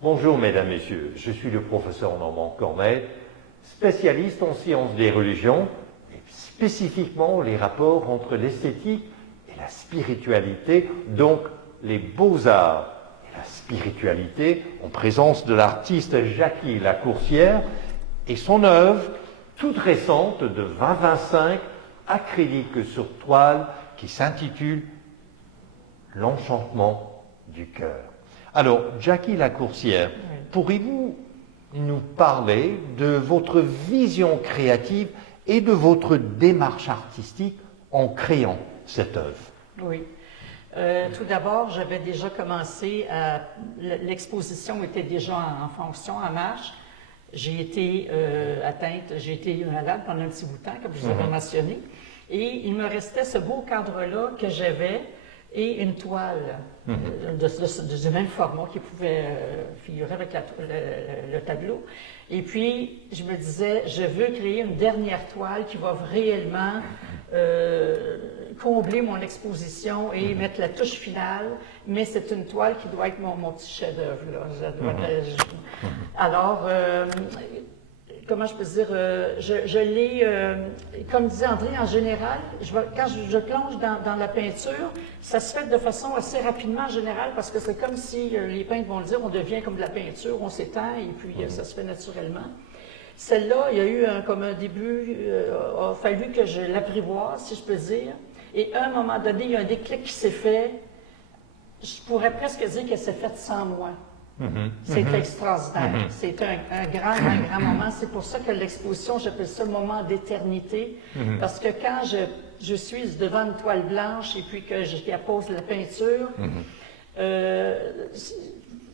Bonjour mesdames, messieurs, je suis le professeur Normand Cornet, spécialiste en sciences des religions, et spécifiquement les rapports entre l'esthétique et la spiritualité, donc les beaux-arts et la spiritualité, en présence de l'artiste Jackie Lacourcière et son œuvre toute récente de 2025, acrylique sur toile, qui s'intitule L'enchantement du cœur. Alors, Jackie Lacourcière, pourriez-vous nous parler de votre vision créative et de votre démarche artistique en créant cette œuvre? Oui. Tout d'abord, j'avais déjà commencé à... L'exposition était déjà en fonction, en marche. J'ai été atteinte, j'ai été malade pendant un petit bout de temps, comme je vous avais mentionné. Et il me restait ce beau cadre-là que j'avais et une toile du même format qui pouvait figurer avec le tableau. Et puis, je me disais, je veux créer une dernière toile qui va réellement combler mon exposition et mettre la touche finale, mais c'est une toile qui doit être mon petit chef-d'œuvre. Alors, comment je peux dire, je l'ai, comme disait André, en général, quand je plonge dans la peinture, ça se fait de façon assez rapidement en général, parce que c'est comme si les peintres vont le dire, on devient comme de la peinture, on s'étend, et puis ça se fait naturellement. Celle-là, il y a eu comme un début, a fallu que je l'apprivoise, si je peux dire, et à un moment donné, il y a un déclic qui s'est fait, je pourrais presque dire qu'elle s'est faite sans moi. C'est extraordinaire. C'est un grand moment. C'est pour ça que l'exposition, j'appelle ça moment d'éternité. Parce que quand je suis devant une toile blanche et puis que je appose la peinture,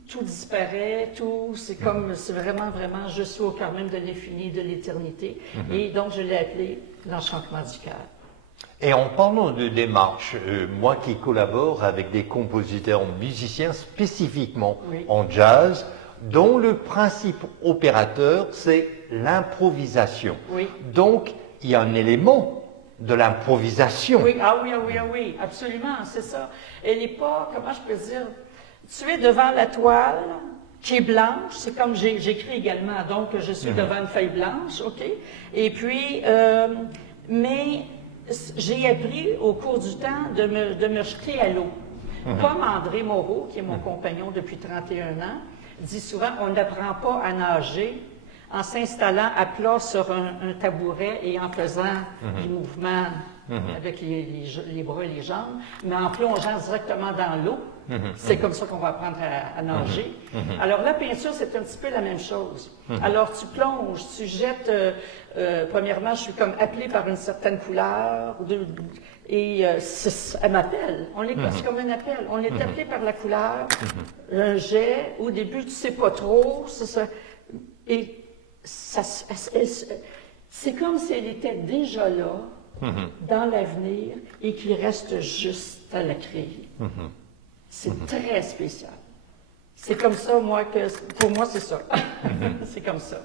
tout disparaît, c'est vraiment, je suis au cœur même de l'infini, de l'éternité. Et donc, je l'ai appelé l'enchantement du cœur. Et en parlant de démarche, moi qui collabore avec des compositeurs musiciens spécifiquement en jazz, dont le principe opérateur, c'est l'improvisation. Donc, il y a un élément de l'improvisation. Oui, oui, absolument, c'est ça. Elle n'est pas, comment je peux dire, tu es devant la toile qui est blanche, c'est comme j'écris également, donc je suis devant une feuille blanche, OK? Et puis, mais j'ai appris au cours du temps de me jeter à l'eau. Comme André Moreau, qui est mon compagnon depuis 31 ans, dit souvent, on n'apprend pas à nager en s'installant à plat sur un tabouret et en faisant des mouvements avec les bras et les jambes, mais en plongeant directement dans l'eau. C'est comme ça qu'on va apprendre à nager. Alors la peinture, c'est un petit peu la même chose. Alors tu plonges, tu jettes, premièrement, je suis comme appelée par une certaine couleur, et elle m'appelle. C'est comme un appel. On est appelé par la couleur, un jet, au début tu sais pas trop, et c'est comme si elle était déjà là, dans l'avenir, et qu'il reste juste à la créer. C'est très spécial. C'est comme ça, pour moi, c'est ça. C'est comme ça.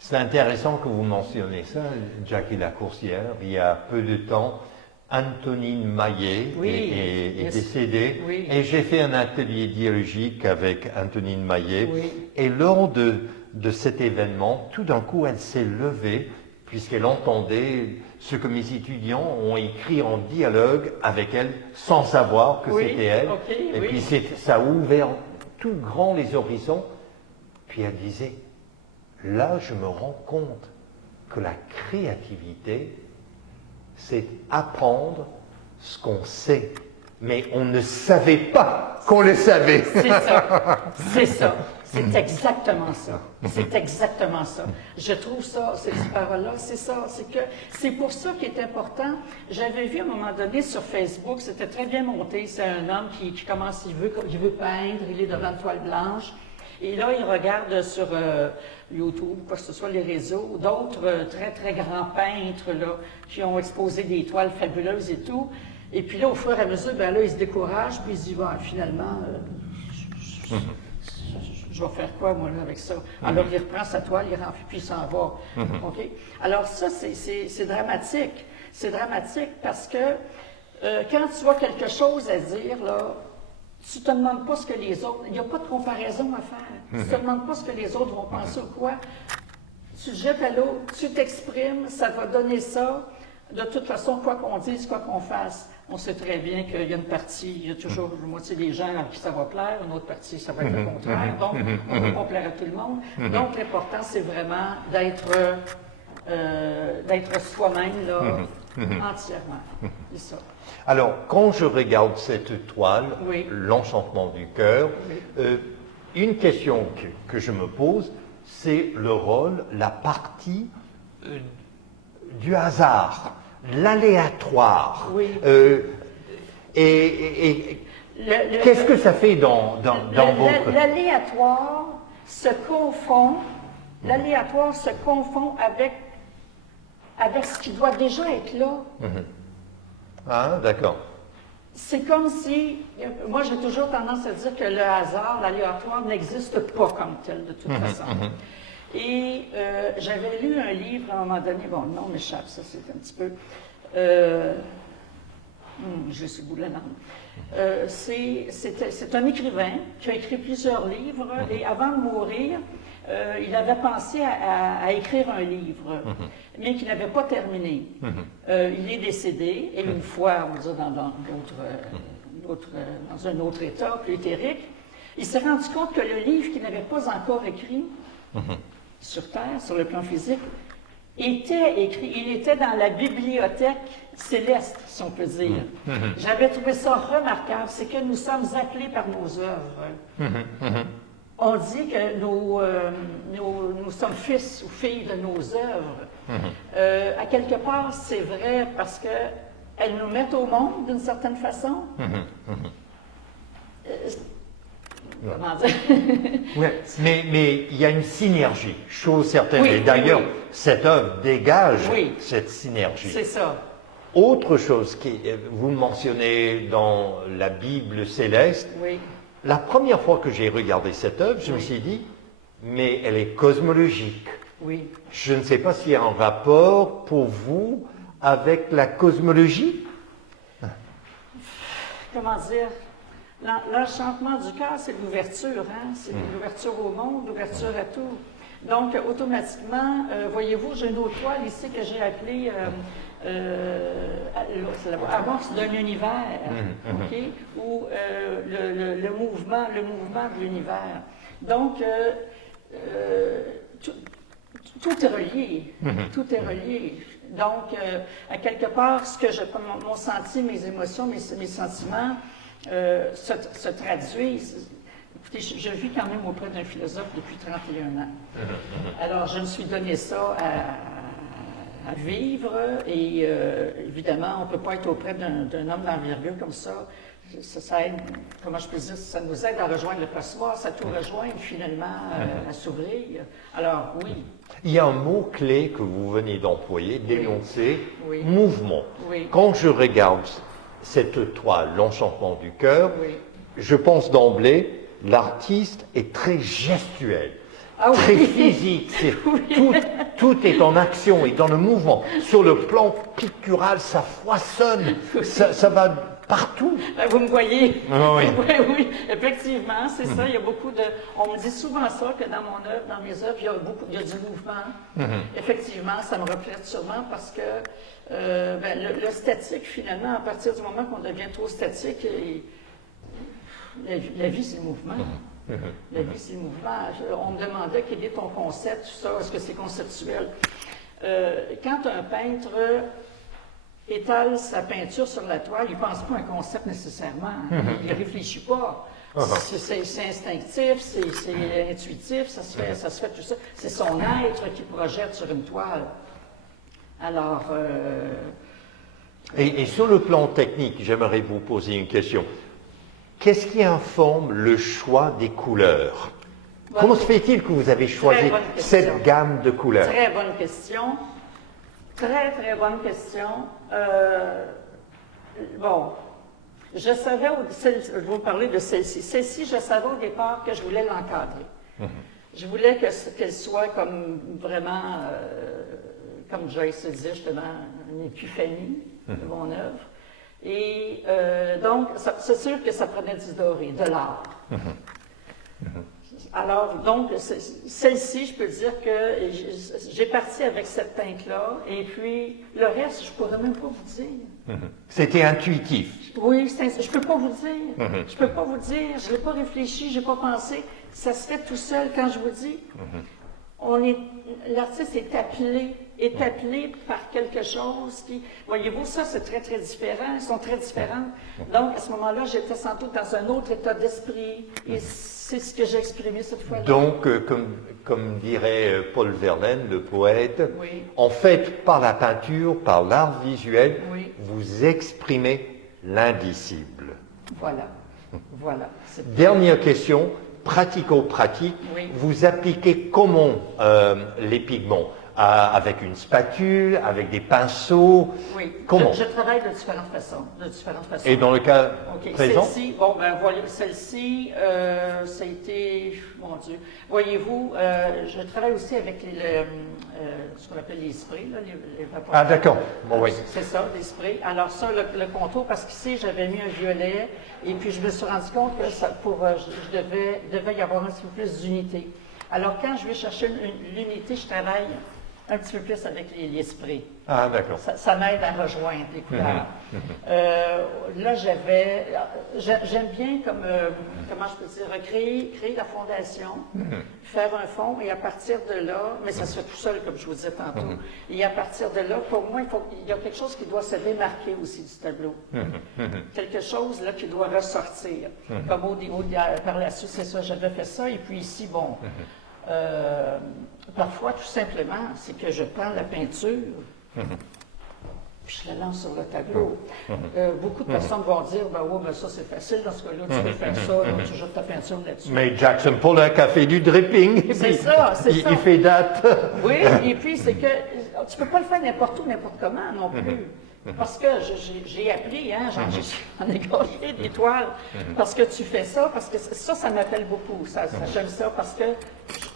C'est intéressant que vous mentionnez ça, Jackie Lacourcière. Il y a peu de temps, Antonine Maillet est décédée. Et j'ai fait un atelier dialogique avec Antonine Maillet. Et lors de cet événement, tout d'un coup, elle s'est levée, puisqu'elle entendait ce que mes étudiants ont écrit en dialogue avec elle, sans savoir que c'était elle. Et puis ça a ouvert tout grand les horizons. Puis elle disait, là je me rends compte que la créativité, c'est apprendre ce qu'on sait. Mais on ne savait pas qu'on le savait. C'est ça, c'est ça. C'est exactement ça. C'est exactement ça. Je trouve ça, ces paroles-là, c'est ça. C'est pour ça qu'il est important. J'avais vu à un moment donné sur Facebook, c'était très bien monté. C'est un homme qui commence, il veut peindre, il est devant une toile blanche. Et là, il regarde sur YouTube, quoi que ce soit, les réseaux, d'autres très, très grands peintres là, qui ont exposé des toiles fabuleuses et tout. Et puis là, au fur et à mesure, ben là, il se décourage, puis il se dit, bon, finalement, je vais faire quoi, moi, là, avec ça? Alors, il reprend sa toile, il remplit, puis il s'en va. OK? Alors, ça, c'est dramatique. C'est dramatique parce que quand tu as quelque chose à dire, là, tu te demandes pas ce que les autres... Il n'y a pas de comparaison à faire. Tu te demandes pas ce que les autres vont penser ou quoi. Tu jettes à l'eau, tu t'exprimes, ça va donner ça. De toute façon, quoi qu'on dise, quoi qu'on fasse, on sait très bien qu'il y a une partie, il y a toujours la moitié des gens à qui ça va plaire, une autre partie, ça va être le contraire. Donc, on ne peut pas plaire à tout le monde. Donc, l'important, c'est vraiment d'être soi-même, là, entièrement. C'est ça. Alors, quand je regarde cette toile, Oui. L'Enchantement du cœur, une question que je me pose, c'est le rôle, la partie du hasard, l'aléatoire. Oui. Qu'est-ce que ça fait dans votre... L'aléatoire se confond, avec ce qui doit déjà être là. Ah, d'accord. C'est comme si, moi j'ai toujours tendance à dire que le hasard, l'aléatoire n'existe pas comme tel de toute façon. Et j'avais lu un livre à un moment donné, bon, le nom m'échappe, ça c'est un petit peu... j'ai ce bout de la langue. C'est un écrivain qui a écrit plusieurs livres et avant de mourir, il avait pensé à écrire un livre, mais qu'il n'avait pas terminé. Il est décédé et une fois, on va dire, dans un autre état, plus éthérique, il s'est rendu compte que le livre qu'il n'avait pas encore écrit, sur Terre, sur le plan physique, était écrit, il était dans la bibliothèque céleste, si on peut dire. J'avais trouvé ça remarquable, c'est que nous sommes appelés par nos œuvres. On dit que nous sommes fils ou filles de nos œuvres. À quelque part, c'est vrai parce qu'elles nous mettent au monde d'une certaine façon. Comment dire? Ouais, mais il y a une synergie, chose certaine. Oui, et d'ailleurs, oui. cette œuvre dégage cette synergie. C'est ça. Autre chose que vous mentionnez dans la Bible céleste, la première fois que j'ai regardé cette œuvre, je me suis dit, mais elle est cosmologique. Oui. Je ne sais pas s'il y a un rapport pour vous avec la cosmologie. Comment dire? L'enchantement du cœur, c'est l'ouverture, hein? C'est l'ouverture au monde, l'ouverture à tout. Donc, automatiquement, voyez-vous, j'ai une autre toile ici que j'ai appelée Amorce d'un univers, OK? Ou le mouvement de l'univers. Donc, tout est relié. Tout est relié. Donc, à quelque part, ce que mon senti, mes émotions, mes sentiments, se traduisent. Écoutez, je vis quand même auprès d'un philosophe depuis 31 ans. Alors, je me suis donné ça à vivre et évidemment, on ne peut pas être auprès d'un homme d'envergure comme ça. Ça aide, comment je peux dire, ça nous aide à rejoindre le cosmos, à tout rejoindre finalement, à s'ouvrir. Alors, oui. Il y a un mot-clé que vous venez d'employer, d'énoncer, mouvement. Oui. Quand je regarde cette toile, L'Enchantement du cœur, je pense d'emblée, l'artiste est très gestuel, très physique. Tout est en action et dans le mouvement. Sur le plan pictural, ça foisonne, ça va partout. Vous me voyez? Oui. Oui, effectivement, c'est ça. Il y a beaucoup de... On me dit souvent ça, que dans mon œuvre, dans mes œuvres, il y a du mouvement. Effectivement, ça me reflète sûrement parce que le statique, finalement, à partir du moment qu'on devient trop statique, la vie, c'est le mouvement. La vie, c'est le mouvement. On me demandait quel est ton concept, tout ça, est-ce que c'est conceptuel? Quand un peintre étale sa peinture sur la toile, il ne pense pas à un concept nécessairement. Il ne réfléchit pas. C'est instinctif, c'est intuitif, ça se fait tout ça. C'est son être qui projette sur une toile. Alors... Et sur le plan technique, j'aimerais vous poser une question. Qu'est-ce qui informe le choix des couleurs? Comment se fait-il que vous avez choisi cette gamme de couleurs? Très bonne question. Très, très bonne question. Bon, je savais, je vais vous parler de celle-ci. Celle-ci, je savais au départ que je voulais l'encadrer. Je voulais qu'elle soit comme vraiment, comme Joyce disait justement, une épiphanie de mon œuvre. Et donc, c'est sûr que ça prenait du doré, de l'art. Alors, donc, celle-ci, je peux dire que j'ai parti avec cette teinte-là, et puis le reste, je ne pourrais même pas vous dire. C'était intuitif. Oui, je ne peux pas vous dire. Je ne peux pas vous dire, je n'ai pas réfléchi, je n'ai pas pensé. Ça se fait tout seul quand je vous dis. L'artiste est appelé par quelque chose qui, voyez-vous, ça c'est très très différent, ils sont très différents. Donc à ce moment-là, j'étais sans doute dans un autre état d'esprit, et c'est ce que j'ai exprimé cette fois-là. Donc, comme dirait Paul Verlaine, le poète, en fait, par la peinture, par l'art visuel, vous exprimez l'indicible. Voilà. Dernière question. Pratico-pratique, vous appliquez comment les pigments? Avec une spatule, avec des pinceaux? Oui, comment? Je travaille de différentes façons. Et dans le cas présent? Celle-ci, celle-ci, ça a été, mon Dieu, voyez-vous, je travaille aussi avec ce qu'on appelle les sprays, là, les vaporateurs. Ah d'accord, oui. C'est ça, les sprays. Alors ça, le contour, parce qu'ici, j'avais mis un violet, et puis je me suis rendu compte que je devait y avoir un petit peu plus d'unité. Alors quand je vais chercher l'unité, je travaille un petit peu plus avec les sprays. Ah, d'accord. Ça m'aide à rejoindre les couleurs. Là, j'aime bien, comment je peux dire, créer la fondation, faire un fond, et à partir de là, mais ça se fait tout seul, comme je vous disais tantôt, et à partir de là, pour moi, il y a quelque chose qui doit se démarquer aussi du tableau. Quelque chose là qui doit ressortir. Comme par la suite, c'est ça, j'avais fait ça, et puis ici, bon... parfois, tout simplement, c'est que je prends la peinture, puis je la lance sur le tableau. Beaucoup de personnes vont dire, ben ça c'est facile, dans ce cas-là, tu peux faire ça, là, tu jettes ta peinture là-dessus. Mais Jackson Pollock a fait du dripping, c'est ça. Il fait date. Oui, et puis c'est que, tu peux pas le faire n'importe où, n'importe comment non plus. Parce que j'ai appris, j'en ai gagné des toiles, parce que tu fais ça, parce que ça m'appelle beaucoup, j'aime ça, parce que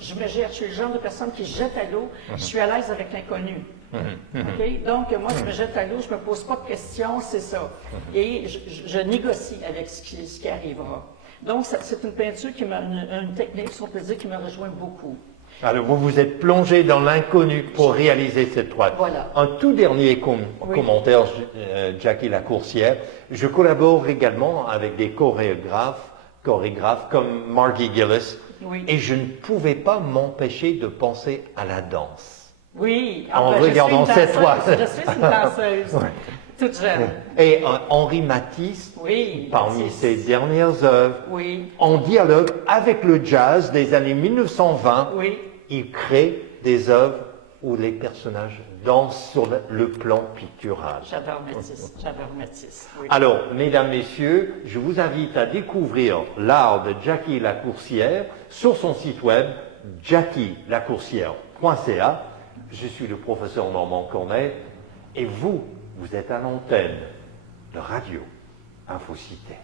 je suis le genre de personne qui jette à l'eau, je suis à l'aise avec l'inconnu. Okay? Donc, moi, je me jette à l'eau, je ne me pose pas de questions, c'est ça. Et je négocie avec ce qui arrivera. Donc, c'est une peinture, une technique, si on peut dire, qui me rejoint beaucoup. Alors, vous vous êtes plongé dans l'inconnu pour réaliser cette toile. Voilà. Un tout dernier commentaire, Jackie Lacourcière. Je collabore également avec des chorégraphes comme Margie Gillis, et je ne pouvais pas m'empêcher de penser à la danse. Oui, en regardant cette toile. Je suis une danseuse, toute jeune. Et Henri Matisse, parmi ses dernières œuvres, en dialogue avec le jazz des années 1920, il crée des œuvres où les personnages dansent sur le plan pictural. J'adore Matisse. Oui. Alors, mesdames, messieurs, je vous invite à découvrir l'art de Jackie Lacourcière sur son site web jackielacourcière.ca. Je suis le professeur Normand Cornet et vous êtes à l'antenne de Radio Infocité.